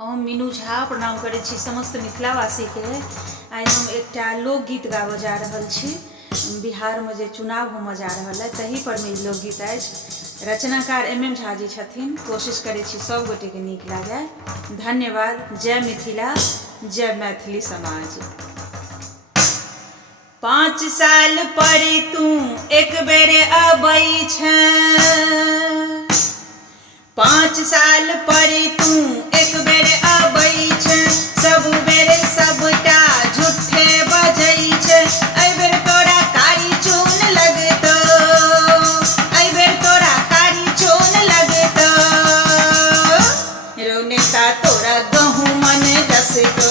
हम मीनू झा प्रणाम करै छी समस्त मिथिलावासी के। आइ हम एकटा लोकगीत गाबऽ जा रहल छी। बिहार में जे चुनाव होमऽ जा रहल है तही पर में लोकगीत अछि। रचनाकार MM झा जी छथिन। कोशिश करै छी सब गोटे के नीक लागे। धन्यवाद। जय मिथिला, जय मैथिली समाज। 5 साल पर तू एक बेर अबै छ, 5 साल पर तू एक बेर अबै छ, सब बेर सबटा झूठे बजै छ। एहि बेर तोरा कारी चून लगतौ, एहि बेर तोरा कारी चून लगतौ। रो नेता तोरा गहूँ मन डसतौ,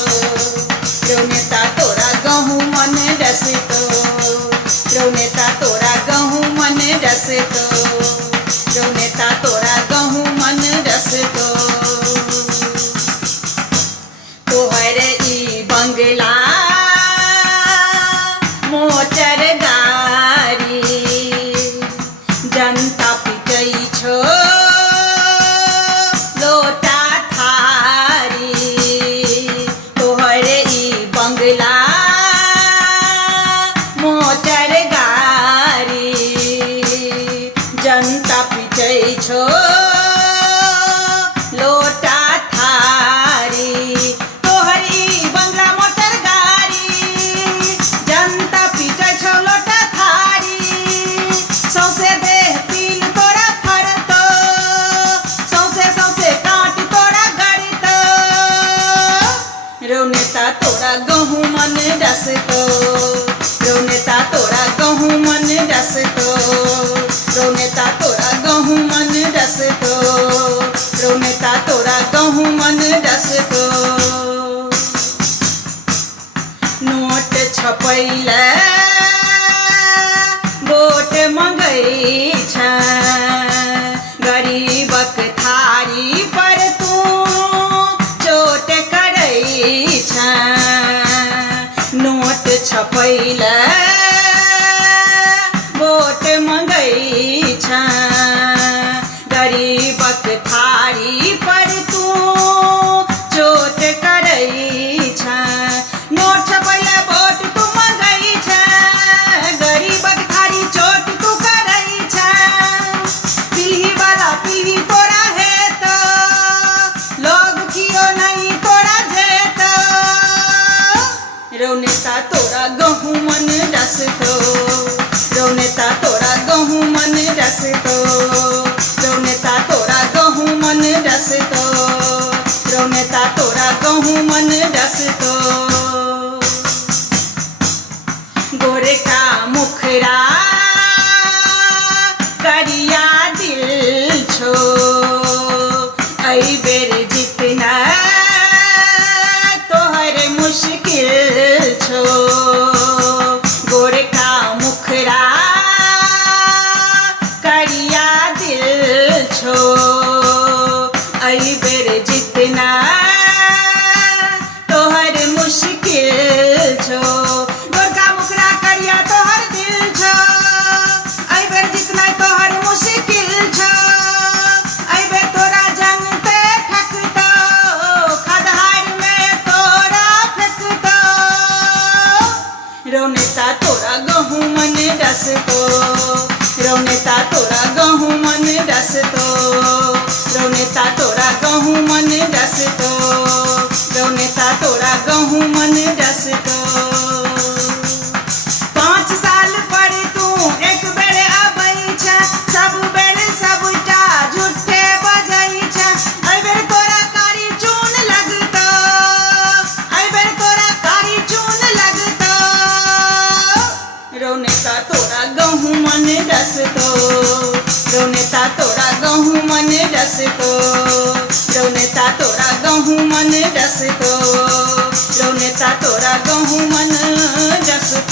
रो नेता तोरा गहूँ मन डसतौ, रो नेता तोरा गहूँ मन डसतौ, रो नेता तोरा गहूँ मन डसतौ। तोहर ई बंगला मोटर गाड़ी जनता पिटै छौ लोटा थारी। तोहर ई बंगला मोटर गाड़ी जनता पिटै छौ लोटा थारी। तोहर ई बंगला मोटर गाड़ी जनता पिटै छौ लोटा थारी। सौसे देह पील तोरा फरतौ, सौसे सौसे कांट तोरा गड़तौ। रो नेता तोरा गहूँ मन डसतौ, रो नेता तोरा गहूँ मन डसतौ, रो नेता तोरा गहूँ मन डसतौ, रो नेता तोरा गहूँ मन डसतौ। नोट छपैले वोट मंगै छ, गरीबक थारी पर तू चोट करै छ। नोट छपैले वोट मंगै छ, गरीबक थारी पर तू चोट करै छ। नोट छपैले वोट तू मंगै छ, गरीबक थारी चोट तू करै छ। पीढ़ी वाला पीढ़ी तोरा हेतौ, लोग कियो नहीं तोरा जेतौ। रो नेता तोरा गहूँ मन डसतौ, रो नेता तोरा गहूँ मन डसतौ, रो नेता तोरा गहूँ मन डसतौ, रो नेता तोरा गहूँ मन डसतौ। गोरका मुखरा करिया दिल छो, एहि बेर जितना तोहर मुश्किल छो। गोरका मुखरा करिया दिल छो, एहि बेर जितना तोहर मुश्किल छो। गोरका मुखरा करिया तोहर दिल छो, एहि बेर जितना तोहर मुश्किल छो। एहि बेर तोरा जनते ठकतौ, खदहार में तोरा फेंकतौ। रो नेता तोरा गहूँ मन डसतौ, रो नेता तोरा गहूँ मन डसतौ, रो नेता तोरा गहूँ मन डसतौ, रो नेता तोरा गहूँ मन डसतौ। 5 साल पर तू एक बेर अबै छ, सब बेर सबटा झूठे बजै छ। एहि बेर तोरा कारी चून लगतौ, एहि बेर तोरा कारी चून लगतौ। रो नेता तोरा गहूँ मन डसतौ, रो नेता तोरा गहूँ मन डसतौ, रो नेता तोरा गहूँ मन डसतौ, रो नेता तोरा गहूँ मन डसतौ।